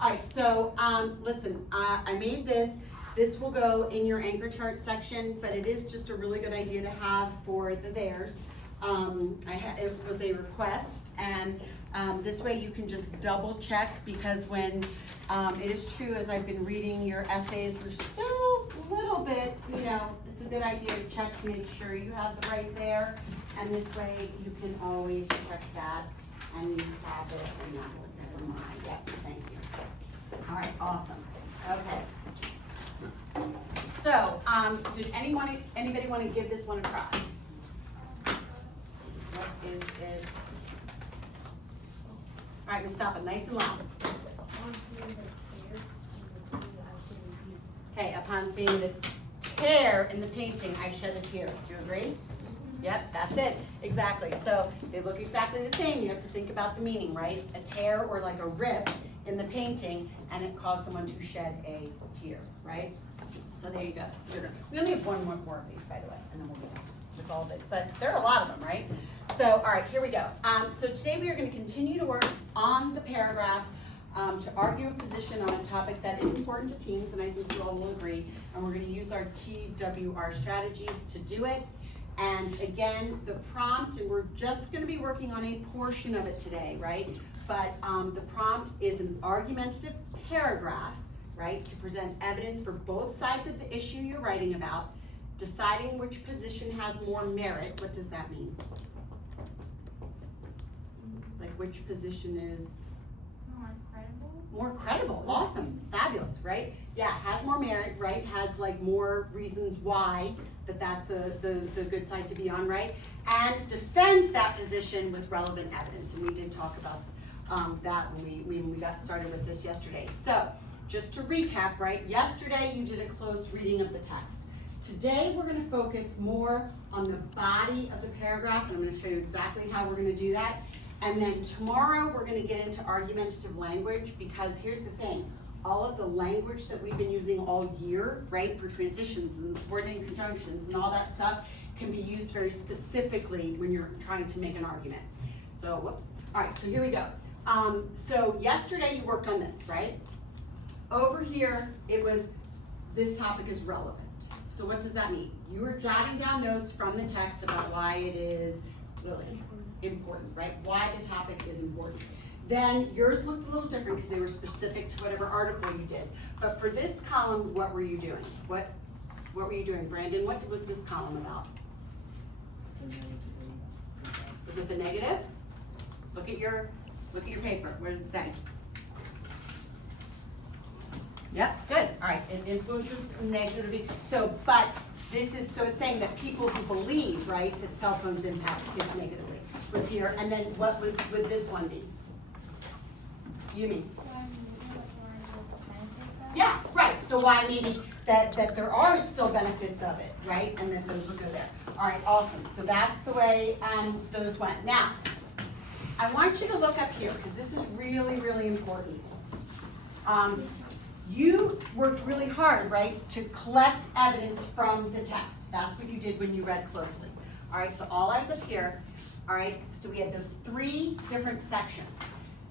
All right, so listen, I made this. This will go in your anchor chart section, but it is just a really good idea to have for the theirs. It was a request, and this way you can just double check, because when it is true, as I've been reading your essays, we're still a little bit, it's a good idea to check to make sure you have the right there, and this way you can always check that, and you have it, and that will never mind. Yep, thank you. All right, awesome. Okay. So, did anybody want to give this one a try? What is it? All right, Mustafa, nice and loud. Okay, upon seeing the tear in the painting, I shed a tear. Do you agree? Yep, that's it. Exactly. So they look exactly the same. You have to think about the meaning, right? A tear or like a rip in the painting, and it caused someone to shed a tear, right? So there you go. That's good. We only have one more of these, by the way, and then we'll be done with all of it. But there are a lot of them, right? So, all right, here we go. So today we are going to continue to work on the paragraph to argue a position on a topic that is important to teens, and I think you all will agree. And we're going to use our TWR strategies to do it. And again, the prompt, and we're just going to be working on a portion of it today, right? But the prompt is an argumentative paragraph, right, to present evidence for both sides of the issue you're writing about, deciding which position has more merit. What does that mean? Like which position is more credible? More credible. Awesome. Fabulous, right? Yeah, has more merit, right? Has like more reasons why that's the good side to be on, right? And defends that position with relevant evidence. And we did talk about that when we got started with this yesterday. So just to recap, right? Yesterday you did a close reading of the text. Today we're going to focus more on the body of the paragraph, and I'm going to show you exactly how we're going to do that. And then tomorrow we're going to get into argumentative language, because here's the thing. All of the language that we've been using all year, right, for transitions and subordinating conjunctions and all that stuff can be used very specifically when you're trying to make an argument. So, whoops. All right, so here we go. So yesterday you worked on this, right? Over here, it was, this topic is relevant. So what does that mean? You were jotting down notes from the text about why it is really important, right? Why the topic is important. Then yours looked a little different because they were specific to whatever article you did. But for this column, what were you doing? What were you doing, Brandon? What was this column about? Was it the negative? Look at your paper. What does it say? Yep, good. All right, it influences negatively. So, but this is, so it's saying that people who believe, right, that cell phones impact kids negatively was here. And then what would this one be? You mean? Yeah, right. So why maybe that there are still benefits of it, right? And that those will go there. All right, awesome. So that's the way those went. Now, I want you to look up here because this is really, really important. You worked really hard, right, to collect evidence from the text. That's what you did when you read closely. All right, so all eyes up here. All right, so we had those 3 different sections.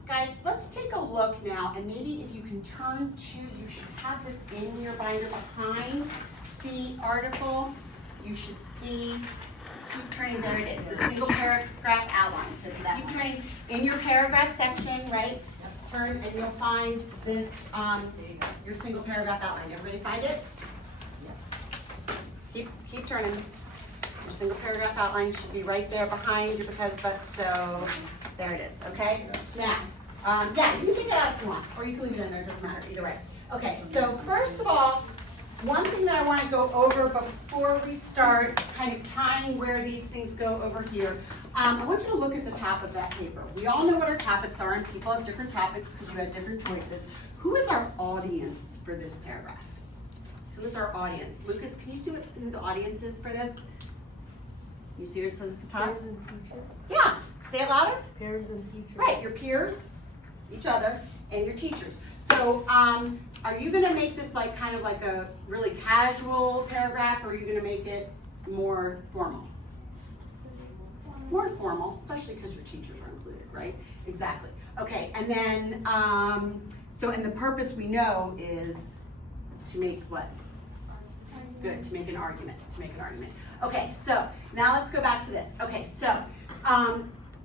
Guys, let's take a look now, and maybe if you can turn to, you should have this in your binder behind the article. You should see, keep turning, there it is, the single paragraph outline. So keep turning in your paragraph section, right? Turn and you'll find this, your single paragraph outline. Everybody find it? Keep turning. Your single paragraph outline should be right there behind your because but, so there it is, okay? Now, yeah, you can take it out if you want, or you can leave it in there, it doesn't matter, either way. Okay, so first of all, one thing that I want to go over before we start kind of tying where these things go over here, I want you to look at the top of that paper. We all know what our topics are, and people have different topics because you had different choices. Who is our audience for this paragraph? Who is our audience? Lucas, can you see who the audience is for this? You see yours at the top? Peers and teacher. Yeah, say it louder. Peers and teacher. Right, your peers, each other, and your teachers. So, are you gonna make this like kind of like a really casual paragraph, or are you gonna make it more formal? More formal, especially because your teachers are included, right? Exactly. Okay, and then, So, and the purpose we know is to make what? Good, to make an argument, Okay, so now let's go back to this. Okay, so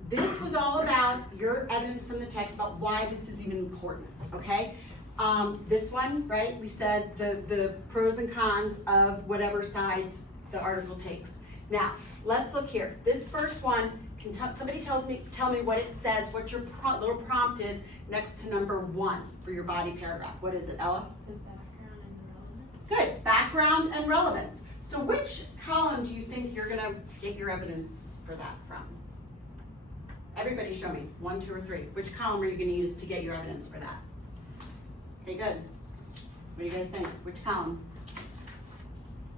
this was all about your evidence from the text about why this is even important, okay? This one, right, we said the pros and cons of whatever sides the article takes. Now, let's look here. This first one, can somebody tell me what it says, what your little prompt is next to number 1 for your body paragraph. What is it, Ella? The background and relevance. Good, background and relevance. So which column do you think you're gonna get your evidence for that from? Everybody show me, 1, 2, or 3. Which column are you gonna use to get your evidence for that? Okay, good. What do you guys think? Which column?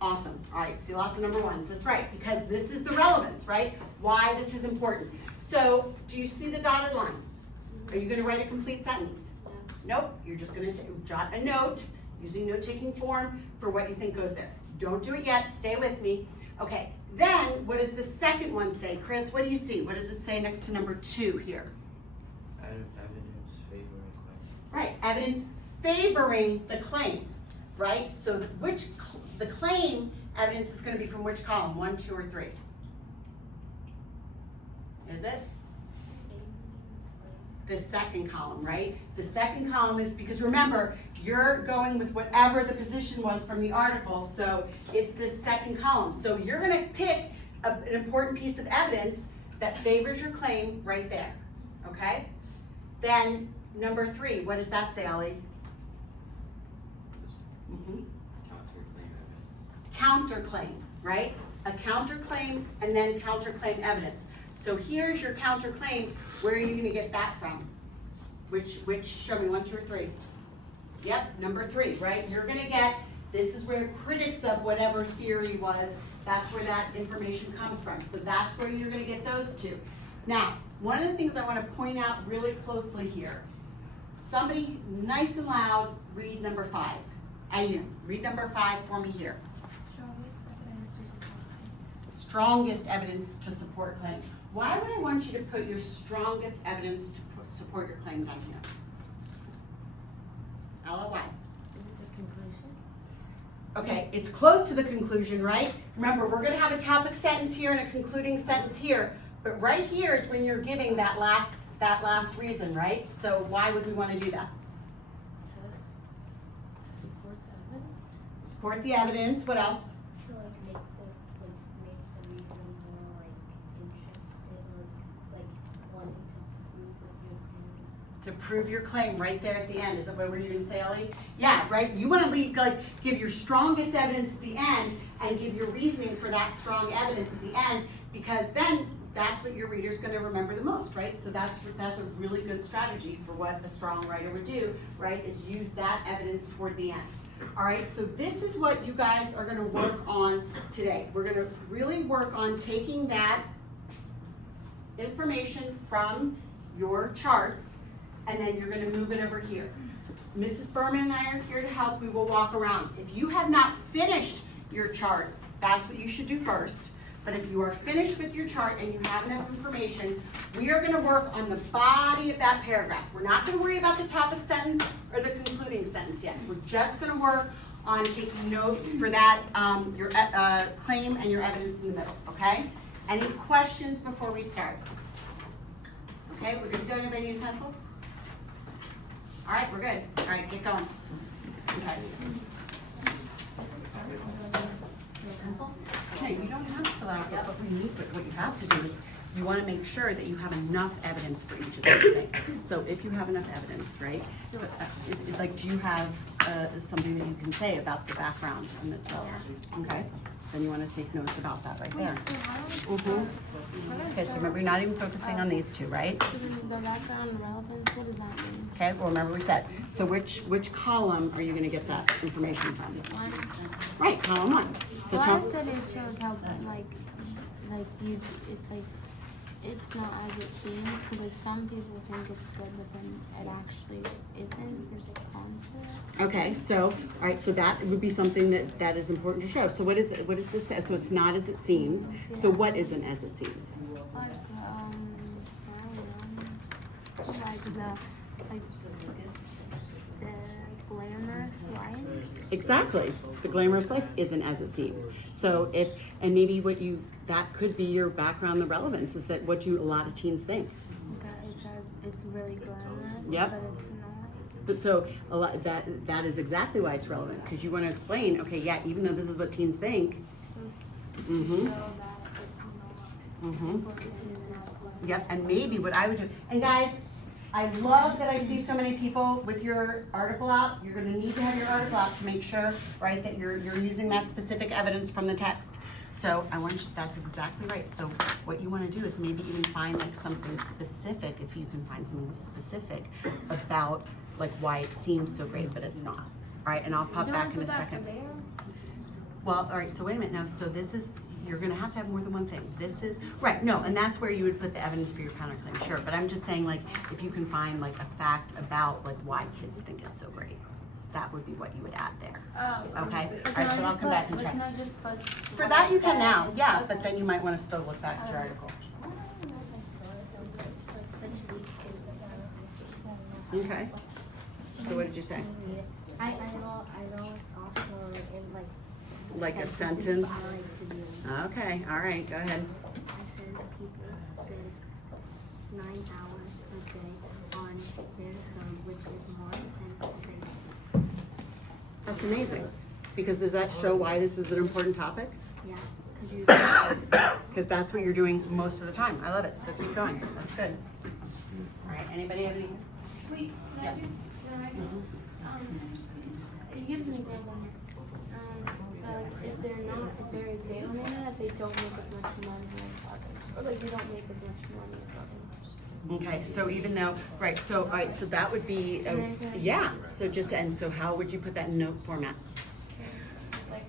Awesome. All right, see lots of number 1s. That's right, because this is the relevance, right? Why this is important. So, do you see the dotted line? Are you gonna write a complete sentence? Nope, you're just gonna jot a note using note-taking form for what you think goes there. Don't do it yet, stay with me. Okay, then what does the second one say? Chris, what do you see? What does it say next to number 2 here? Evidence favoring claim. Right, evidence favoring the claim, right? So the claim evidence is gonna be from which column? 1, 2, or 3? Is it? The second column, right? The second column is, because remember, you're going with whatever the position was from the article, so it's this second column. So you're gonna pick an important piece of evidence that favors your claim right there, okay? Then number 3, what does that say, Ellie? Counterclaim, right? A counterclaim and then counterclaim evidence. So here's your counterclaim. Where are you gonna get that from? Which, show me 1, 2, or 3. Yep, number 3, right? You're gonna get, this is where critics of whatever theory was, that's where that information comes from. So that's where you're gonna get those two. Now, one of the things I wanna point out really closely here, somebody nice and loud, read number 5. Read number 5 for me here. Strongest evidence to support claim. Strongest evidence to support claim. Why would I want you to put your strongest evidence to support your claim down here? Ella, why? Is it the conclusion? Okay, it's close to the conclusion, right? Remember, we're gonna have a topic sentence here and a concluding sentence here, but right here is when you're giving that last reason, right? So why would we wanna do that? So it's to support the evidence. Support the evidence, what else? So make the reader more interested or wanting To prove your claim right there at the end. Is that what we're gonna say, Ellie? Yeah, right? You wanna give your strongest evidence at the end and give your reasoning for that strong evidence at the end, because then that's what your reader's gonna remember the most, right? So that's a really good strategy for what a strong writer would do, right? Is use that evidence toward the end. All right, so this is what you guys are gonna work on today. We're gonna really work on taking that information from your charts, and then you're gonna move it over here. Mrs. Berman and I are here to help. We will walk around. If you have not finished your chart, that's what you should do first. But if you are finished with your chart and you have enough information, we are gonna work on the body of that paragraph. We're not gonna worry about the topic sentence or the concluding sentence yet. We're just gonna work on taking notes for that, your claim and your evidence in the middle, okay? Any questions before we start? Okay, we're good to go. Anybody need a pencil? All right, we're good. All right, get going. Okay. Pencil? Okay, you don't have to fill out what we need, but what you have to do is you want to make sure that you have enough evidence for each of those things. So if you have enough evidence, right? So, do you have something that you can say about the background and the television? Okay. Then you want to take notes about that right there. So how do we Okay, so remember, you're not even focusing on these two, right? So then the background and relevance, what does that mean? Okay, well, remember we said, so which column are you gonna get that information from? 1. Right, column 1. So Well, I tell, said it shows how it's not as it seems, because some people think it's good, but then it actually isn't. There's cons to it. okay, so, all right, so that would be something that is important to show. So what is this say? So it's not as it seems. So what isn't as it seems? I don't know. Exactly. The glamorous life isn't as it seems. So and maybe that could be your background, the relevance is that what a lot of teens think. That it's really glamorous, Yep. but it's not. But so that is exactly why it's relevant, because you want to explain, okay, yeah, even though this is what teens think. Mm-hmm. Show that it's not. Mm-hmm. It's not glamorous. Yep, and maybe what I would do, and guys, I love that I see so many people with your article out. You're gonna need to have your article out to make sure, right, that you're using that specific evidence from the text. So that's exactly right. So what you wanna do is maybe even find like something specific, if you can find something specific about like why it seems so great, but it's not. All right, and I'll pop back in a second. Well, all right, so wait a minute now, so you're gonna have to have more than one thing. Right, no, and that's where you would put the evidence for your counterclaim, sure, but I'm just saying like, if you can find like a fact about like why kids think it's so great, that would be what you would add there. Okay, all right, so I'll come back and check. Can I just put? For that you can now, yeah, but then you might wanna still look back at your article. Okay, so what did you say? I know it's also in Like a sentences, sentence? but I like to do. Okay, all right, go ahead. I said people spend 9 hours a day on their phone, which is more than they sleep. That's amazing, because does that show why this is an important topic? Yeah, because Because that's what you're doing most of the time. I love it, so keep going, that's good. All right, anybody have any? Wait, Yeah. It gives an example here. If they're examining it, they don't make as much money as others, or like they don't make as much money as others. Okay, so even though, right, so, all right, so that would be, yeah, so so how would you put that in note format? Like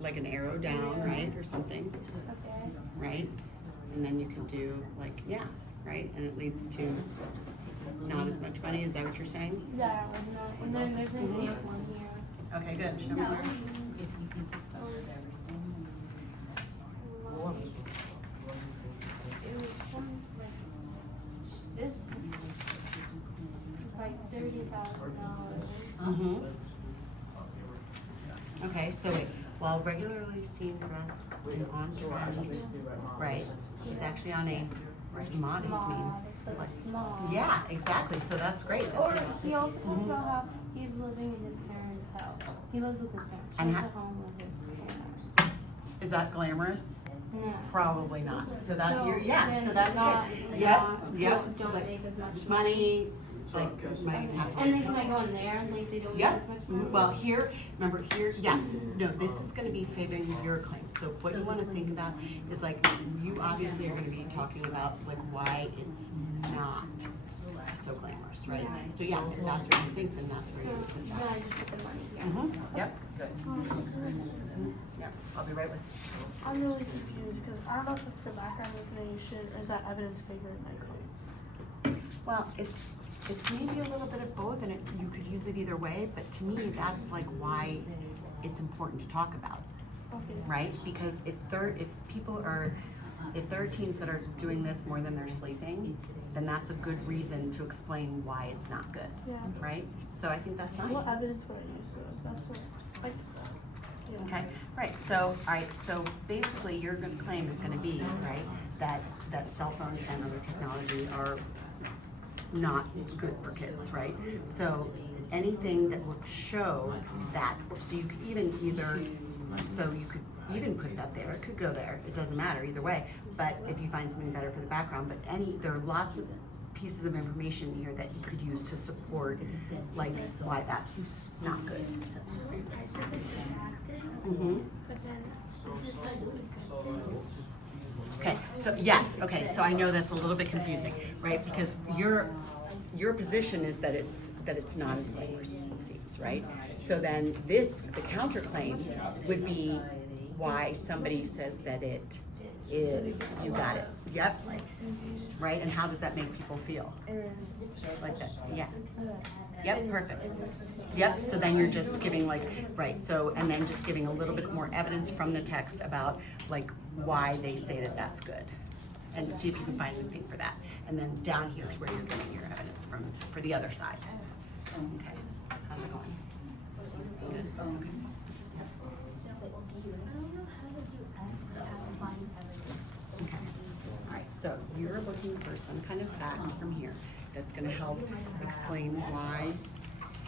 Like an arrow down, right, or something, okay. right? And then you can do like, yeah, right, and it leads to not as much money, is that what you're saying? Yeah, and then there's an example on here. Okay, good, show me where. It was some, this, like $30,000. Mm-hmm. Okay, so wait, while regularly seen dressed and on trend, right, he's actually on a, where's modest mean? It's like small. Yeah, exactly, so that's great. Or That's he also talks about how he's living in his parents' house. He lives with his parents. And He's how- at home with his parents. Is that glamorous? No. Probably not. So that, So yeah, so then that's not- good. Yep, yep. Don't Like, make as much money, like, might have to. And then can I go in there and think they don't make Yep, as much money? well, here, remember here, yeah, no, this is gonna be favoring your claim. So what you wanna think about is like, you obviously are gonna be talking about like why it's not so glamorous, right? So yeah, if that's what you think, then that's where you would put Then that. I just put the money here. Mm-hmm, yep, yep, I'll be right with you. I'm really confused because I don't know if it's the background information or is that evidence favoring my claim? Well, it's maybe a little bit of both, and you could use it either way, but to me, that's like why it's important to talk about, Okay. right? Because if there are teens that are doing this more than they're sleeping, then that's a good reason to explain why it's not good, Yeah. right? So I think that's fine. What evidence would I use? So that's what, like, yeah. Okay, right, so, all right, so basically your good claim is gonna be, right, that cell phones and other technology are not good for kids, right? So anything that would show that, so you could even put that there, it could go there, it doesn't matter either way. But if you find something better for the background, but there are lots of pieces of information here that you could use to support like why that's not good. Mm-hmm. But then, is this like a good thing? Okay, so yes, okay, so I know that's a little bit confusing, right? Because your position is that it's not as glamorous as it seems, right? So then the counterclaim would be why somebody says that it is, you got it, yep, right? And how does that make people feel? Like that, yeah. Yep, perfect. Yep, so then you're just giving like, right, so, and then just giving a little bit more evidence from the text about like why they say that that's good. And see if you can find anything for that. And then down here is where you're getting your evidence for the other side. Okay, How's it going? Good. Alright, so you're looking for some kind of fact from here that's gonna help explain why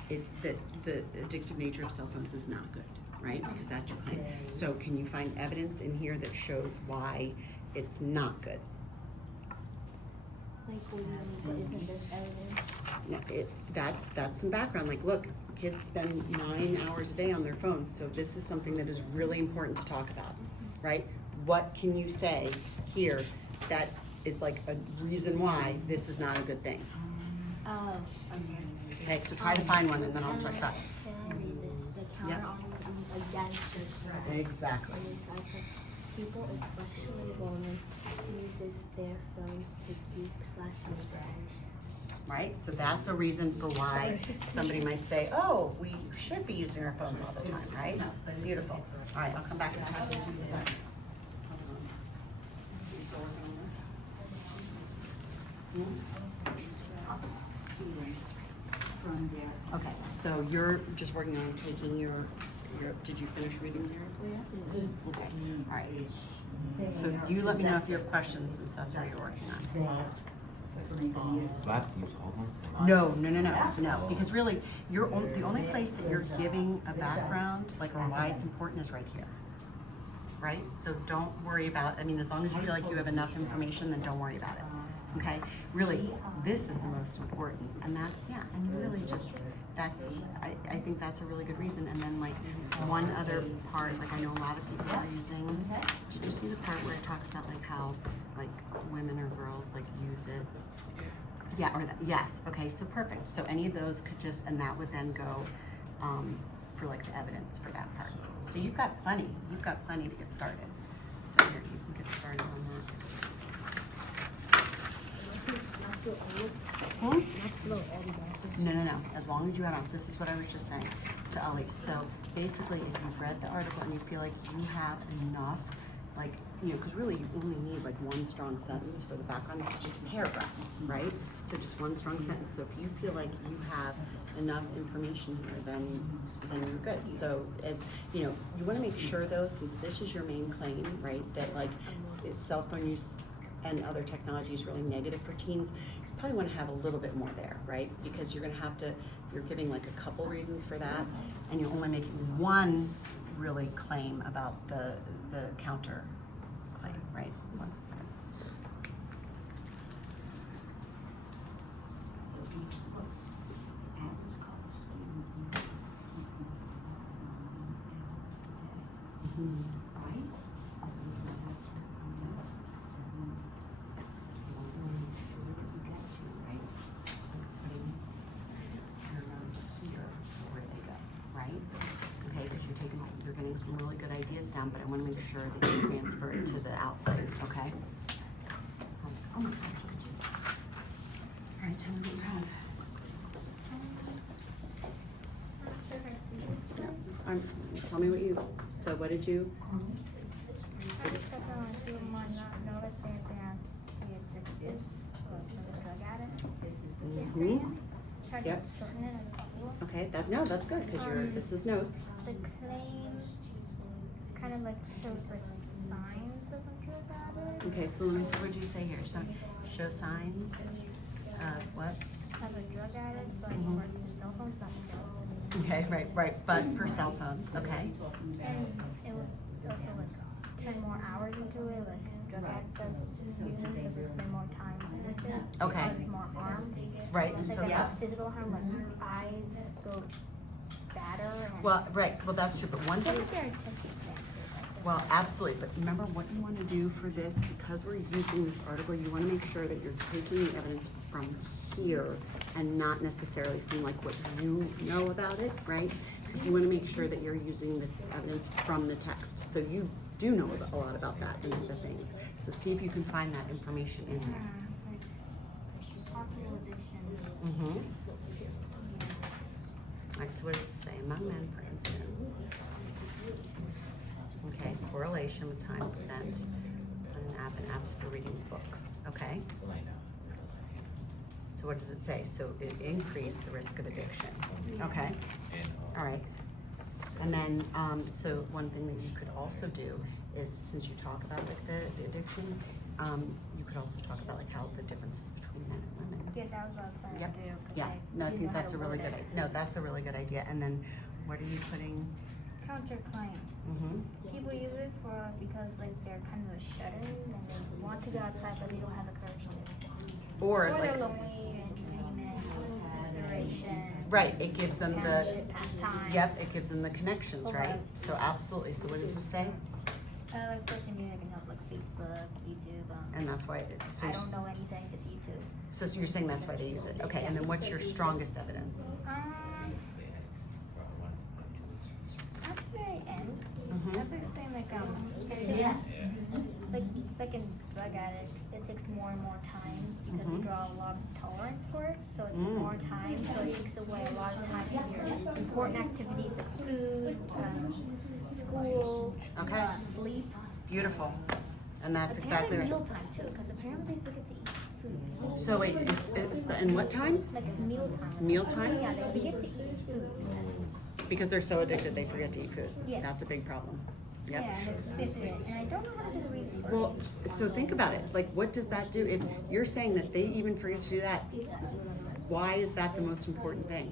the addictive nature of cell phones is not good, right? Because that's your claim. So can you find evidence in here that shows why it's not good? Like, isn't this evidence? No, that's some background, like, look, kids spend 9 hours a day on their phones, so this is something that is really important to talk about, right? What can you say here that is like a reason why this is not a good thing? Oh. Okay, so try to find one and then I'll check that. The counter Yep. argument against this. Exactly. And it says that people, especially women, uses their phones to geek/revenge. Right, so that's a reason for why somebody might say, oh, we should be using our phones all the time, right? Beautiful. All right, I'll come back and talk to you in a second. You still working on this? From there. Okay, so you're just working on taking your, did you finish reading here? Okay, all right. So you let me know if you have questions, since that's what you're working on. No, because really, the only place that you're giving a background, like why it's important, is right here. Right? So don't worry about, I mean, as long as you feel like you have enough information, then don't worry about it. Okay? Really, this is the most important, and that's, yeah, and you really just, that's, I think that's a really good reason. And then like one other part, like I know a lot of people are using, did you see the part where it talks about like how like women or girls like use it? Yeah, or that, yes, okay, so perfect. So any of those could just, and that would then go for like the evidence for that part. So you've got plenty to get started. So here, you can get started on that. Hmm? No. As long as you have, this is what I was just saying to Ali. So basically, if you've read the article and you feel like you have enough, like, you know, because really you only need like one strong sentence for the background. It's just a paragraph, right? So just one strong sentence. So if you feel like you have enough information here, then you're good. So as you know, you want to make sure though, since this is your main claim, right, that like cell phone use and other technology is really negative for teens, you probably want to have a little bit more there, right? Because you're going to have to, you're giving like a couple reasons for that, and you're only making one really claim about the counter claim, right? One. You're getting some really good ideas down, but I want to make sure that you transfer it to the output, okay? Oh my gosh. All right, tell me what you have. Tell me what you, so what did you? Mm-hmm. Yep. Okay, that's good, because this is notes. The claim kind of like shows like signs of a drug addict. Okay, so let me see, what did you say here? So, show signs of what? As a drug addict, but Mhm. for cell phones, not Okay, right, but for cell phones, okay. And it would also like 10 more hours into it, like drug access usually because they spend more time with it. Okay. It's more harm. Right, Like so it yeah. has physical harm, like your eyes go badder. And Well, right, well, that's true, but one thing, there are testing standards. well, absolutely, but remember what you want to do for this, because we're using this article, you want to make sure that you're taking the evidence from here and not necessarily from like what you know about it, right? You want to make sure that you're using the evidence from the text, so you do know a lot about that and the things. So see if you can find that information in there. Like possible addiction. Mm-hmm. Like, so what does it say? Among men, for instance. Okay, correlation with time spent on an app and apps for reading books. Okay. So what does it say? So it increased the risk of addiction. Okay, all right. And then, so one thing that you could also do is, since you talk about like the addiction, you could also talk about like how the differences between men and women. Yeah, that was what I was planning Yep. to do. 'Cause Yeah, no, I didn't think know how that's to a really word good, it. no, that's a really good idea. And then, what are you putting? Counterclaim. Mm-hmm. People use it for because like they're kind of shut-in and they want to go outside but they don't have the courage to. Or Or like, they're lonely, entertainment, inspiration. right, it gives them the, Pastime. yep, it gives them the connections, right? Okay. So absolutely, so what does this say? Like social media can help like Facebook, YouTube. And that's why, I don't know anything, just YouTube. so you're saying that's why they use it? Okay, and then what's your strongest evidence? At the very end, Mhm. that's like saying like like in drug addict, it takes more and more time because you Mhm. draw a lot of tolerance for it, so it's Mm. more time, so it takes away a lot of time from your important activities like food, school, Okay. sleep. Beautiful. And that's exactly Apparently right. mealtime too, because apparently they forget to eat food. So wait, in what time? Like mealtime. Mealtime? Yeah, they forget to eat food. Because they're so addicted, they forget to eat food. Yes. That's a big problem. Yep. Yeah, and it's biscuit, and I don't know how to do the reason for it. Well, so think about it. Like, what does that do? If you're saying that they even forget to do that, why is that the most important thing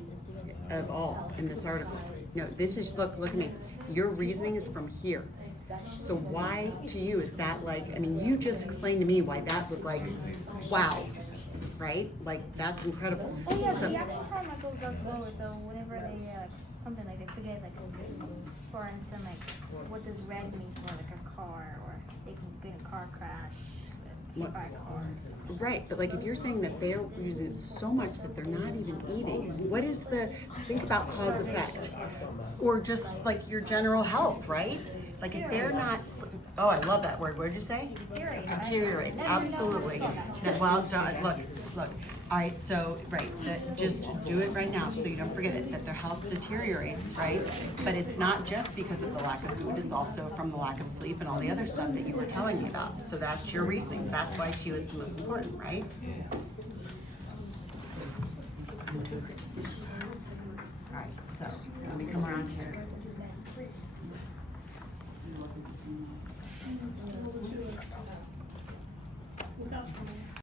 of all in this article? No, this is, look at me. Your reasoning is from here. So why to you is that like, I mean, you just explained to me why that was like, wow, right? Like, that's incredible. Oh yeah, So- the actual time I go slower, so whenever they something like they forget like for instance like what does red mean for like a car or they can get a car crash, What- by a car. Right, but like if you're saying that they're using it so much that they're not even eating, what is the, think about cause effect? Or just like your general health, right? Like if they're not, oh, I love that word, what did you say? Deteriorates, absolutely. No, well, look, all right, so, right, that, just do it right now so you don't forget it, that their health deteriorates, right? But it's not just because of the lack of food, it's also from the lack of sleep and all the other stuff that you were telling me about. So that's your reasoning, that's why to you it's the most important, right? All right, so, let me come around here. Look up.